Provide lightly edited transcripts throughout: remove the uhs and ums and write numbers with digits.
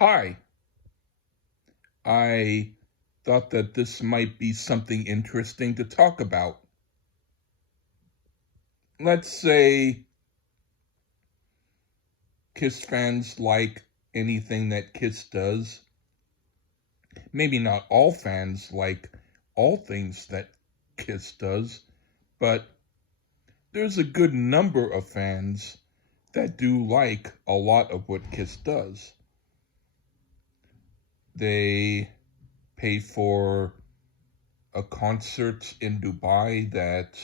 Hi, I thought that this might be something interesting to talk about. Let's say Kiss fans like anything that Kiss does. Maybe not all fans like all things that Kiss does, but there's a good number of fans that do like a lot of what Kiss does. They pay for a concert in Dubai that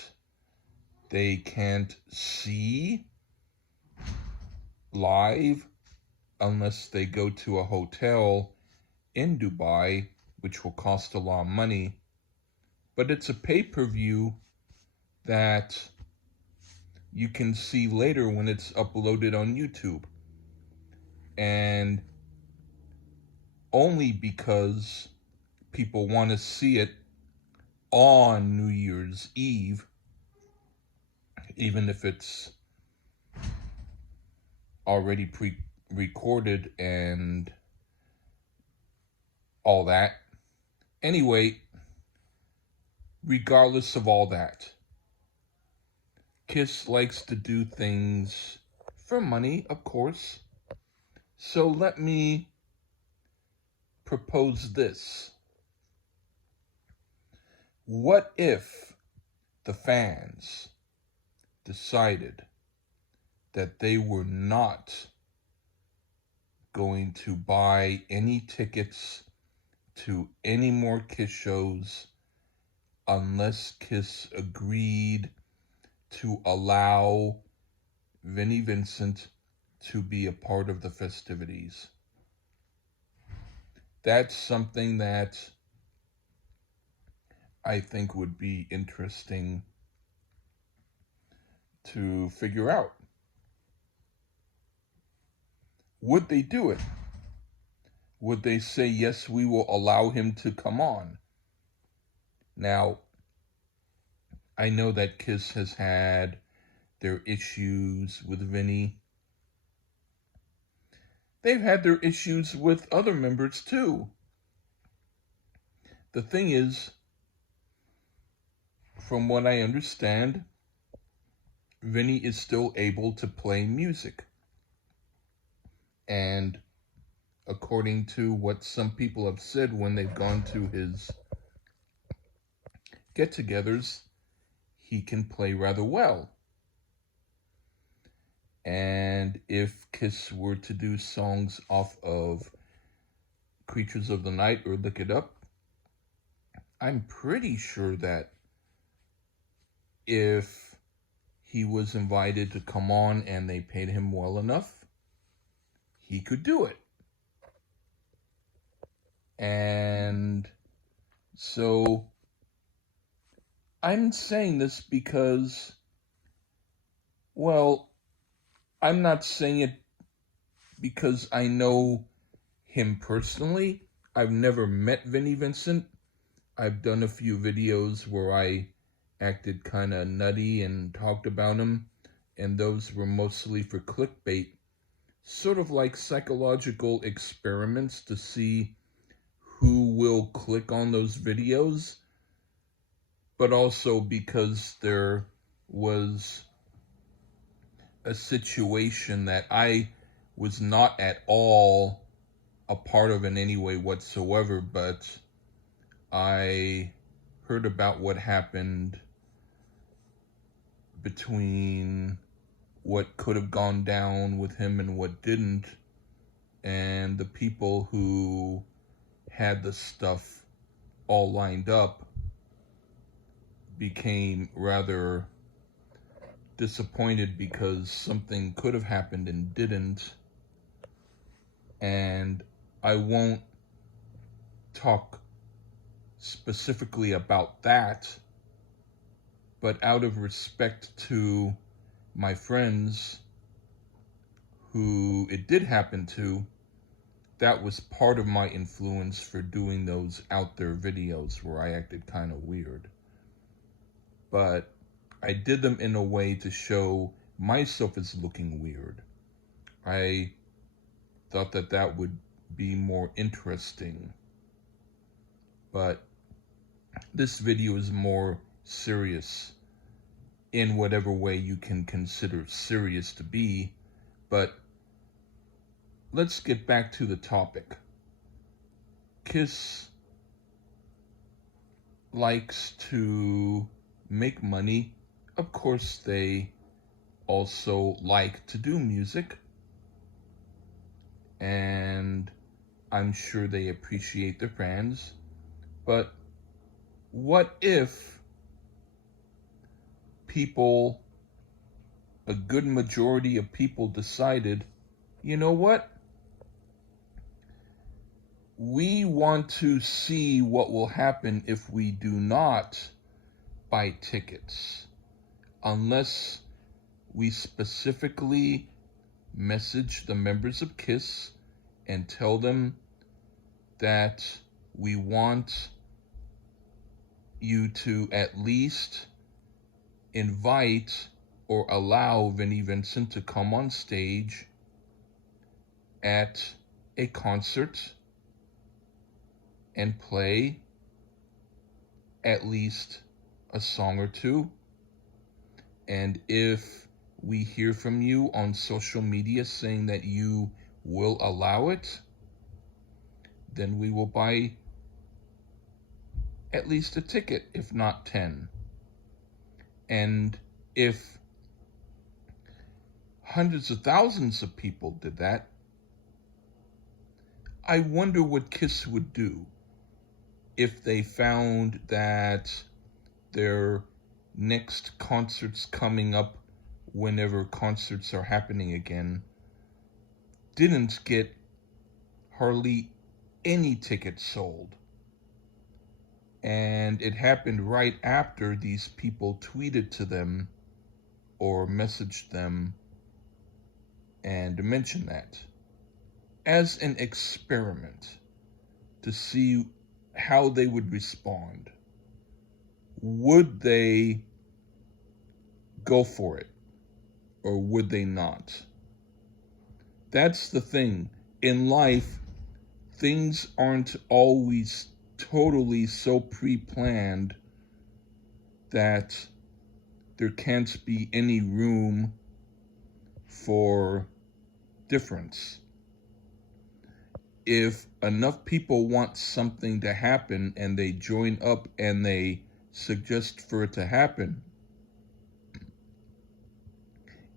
they can't see live unless they go to a hotel in Dubai, which will cost a lot of money. But it's a pay-per-view that you can see later when it's uploaded on YouTube. And only because people want to see it on New Year's Eve, even if it's already pre-recorded and all that. Anyway, regardless of all that, Kiss likes to do things for money, of course. So let me propose this. What if the fans decided that they were not going to buy any tickets to any more Kiss shows unless Kiss agreed to allow Vinnie Vincent to be a part of the festivities? That's something that I think would be interesting to figure out. Would they do it? Would they say, yes, we will allow him to come on? Now, I know that Kiss has had their issues with Vinnie. They've had their issues with other members too. The thing is, from what I understand, Vinnie is still able to play music. And according to what some people have said when they've gone to his get-togethers, he can play rather well. And if Kiss were to do songs off of Creatures of the Night or Lick It Up, I'm pretty sure that if he was invited to come on and they paid him well enough, he could do it. And so I'm saying this because, well, I'm not saying it because I know him personally. I've never met Vinnie Vincent. I've done a few videos where I acted kind of nutty and talked about him, and those were mostly for clickbait, sort of like psychological experiments to see who will click on those videos, but also because there was a situation that I was not at all a part of in any way whatsoever, but I heard about what happened between what could have gone down with him and what didn't, and the people who had the stuff all lined up became rather disappointed because something could have happened and didn't. And I won't talk specifically about that, but out of respect to my friends who it did happen to, that was part of my influence for doing those out there videos where I acted kind of weird. But I did them in a way to show myself as looking weird. I thought that that would be more interesting. But this video is more serious in whatever way you can consider serious to be. But let's get back to the topic. Kiss likes to make money. Of course, they also like to do music. And I'm sure they appreciate their fans. But what if people, a good majority of people, decided, you know what? We want to see what will happen if we do not buy tickets, unless we specifically message the members of KISS and tell them that we want you to at least invite or allow Vinnie Vincent to come on stage at a concert and play at least a song or two. And if we hear from you on social media saying that you will allow it, then we will buy at least a ticket, if not 10. And if hundreds of thousands of people did that, I wonder what KISS would do if they found that their next concerts coming up, whenever concerts are happening again, didn't get hardly any tickets sold. And it happened right after these people tweeted to them or messaged them and mentioned that as an experiment to see how they would respond. Would they go for it or would they not? That's the thing. In life, things aren't always totally so pre-planned that there can't be any room for difference. If enough people want something to happen and they join up and they suggest for it to happen,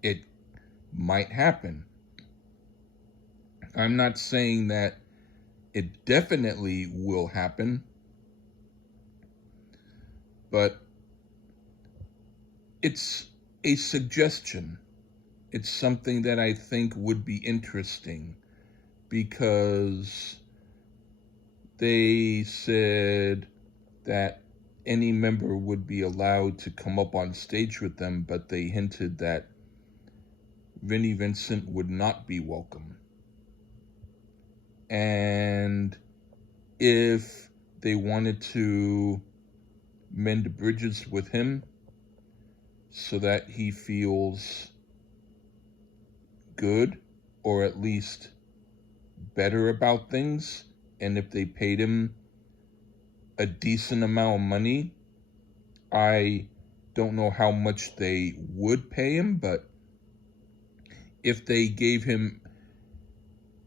it might happen. I'm not saying that it definitely will happen, but it's a suggestion. It's something that I think would be interesting, because they said that any member would be allowed to come up on stage with them, but they hinted that Vinnie Vincent would not be welcome. And if they wanted to mend bridges with him so that he feels good, or at least better about things, and if they paid him a decent amount of money, I don't know how much they would pay him, but if they gave him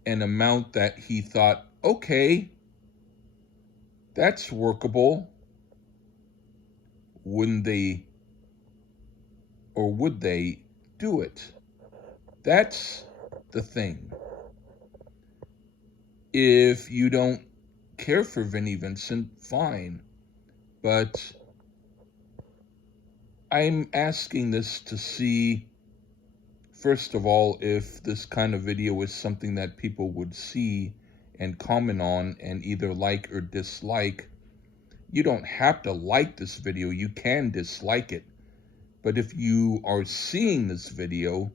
an amount that he thought, okay, that's workable, wouldn't they, or would they do it? That's the thing. If you don't care for Vinnie Vincent, fine. But I'm asking this to see, first of all, if this kind of video is something that people would see and comment on and either like or dislike. You don't have to like this video, you can dislike it. But if you are seeing this video,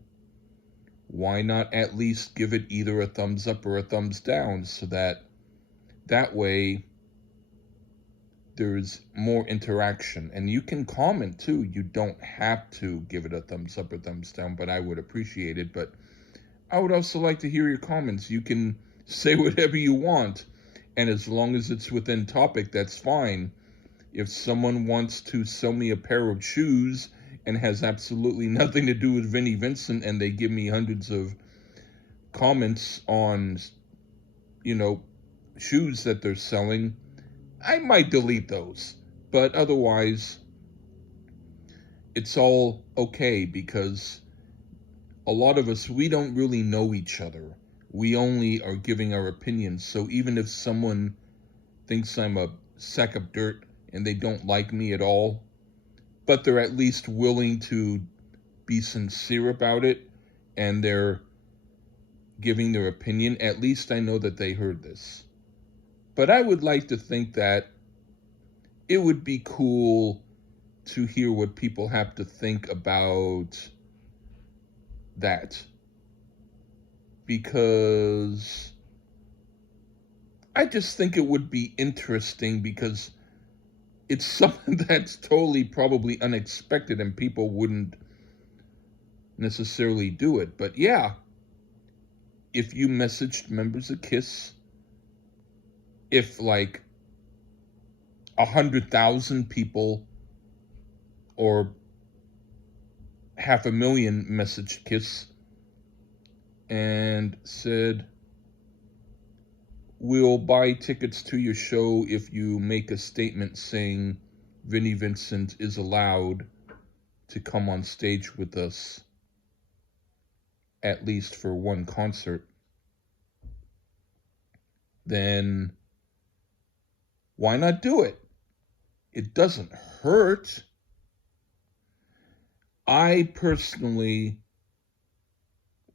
why not at least give it either a thumbs up or a thumbs down, so that way there's more interaction. And you can comment too. You don't have to give it a thumbs up or thumbs down, but I would appreciate it. But I would also like to hear your comments. You can Say whatever you want. And as long as it's within topic, that's fine. If someone wants to sell me a pair of shoes and has absolutely nothing to do with Vinnie Vincent, and they give me hundreds of comments on, shoes that they're selling, I might delete those. But otherwise, it's all okay, because a lot of us, we don't really know each other. We only are giving our opinions. So even if someone thinks I'm a sack of dirt and they don't like me at all, but they're at least willing to be sincere about it and they're giving their opinion, at least I know that they heard this. But I would like to think that it would be cool to hear what people have to think about that. Because I just think it would be interesting, because it's something that's totally probably unexpected and people wouldn't necessarily do it. But yeah, if you messaged members of KISS, if like 100,000 people or 500,000 messaged KISS and said, we'll buy tickets to your show if you make a statement saying Vinnie Vincent is allowed to come on stage with us, at least for one concert, then why not do it? It doesn't hurt. I personally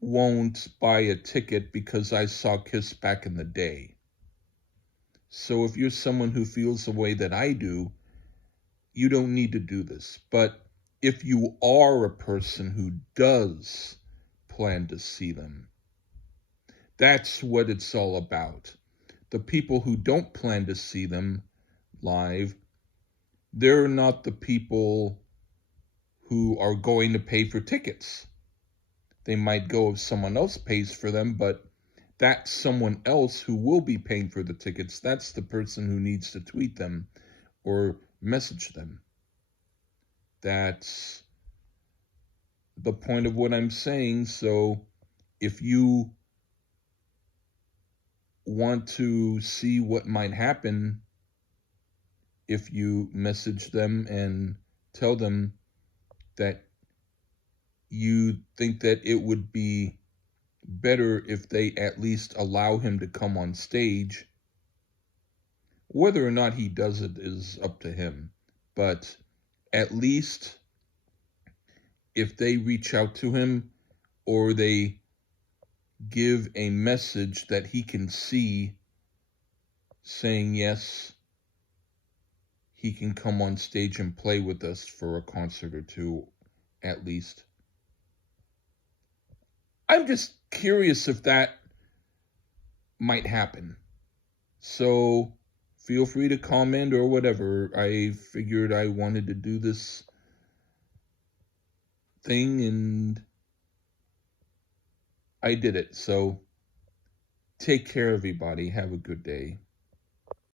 won't buy a ticket because I saw KISS back in the day. So if you're someone who feels the way that I do, you don't need to do this. But if you are a person who does plan to see them, that's what it's all about. The people who don't plan to see them live, they're not the people who are going to pay for tickets. They might go if someone else pays for them, but that someone else who will be paying for the tickets, that's the person who needs to tweet them or message them. That's the point of what I'm saying. So if you want to see what might happen, if you message them and tell them that you think that it would be better if they at least allow him to come on stage. Whether or not he does it is up to him. But at least if they reach out to him or they give a message that he can see saying yes, he can come on stage and play with us for a concert or two at least. I'm just curious if that might happen. So feel free to comment or whatever. I figured I wanted to do this thing and I did it. So take care, everybody. Have a good day.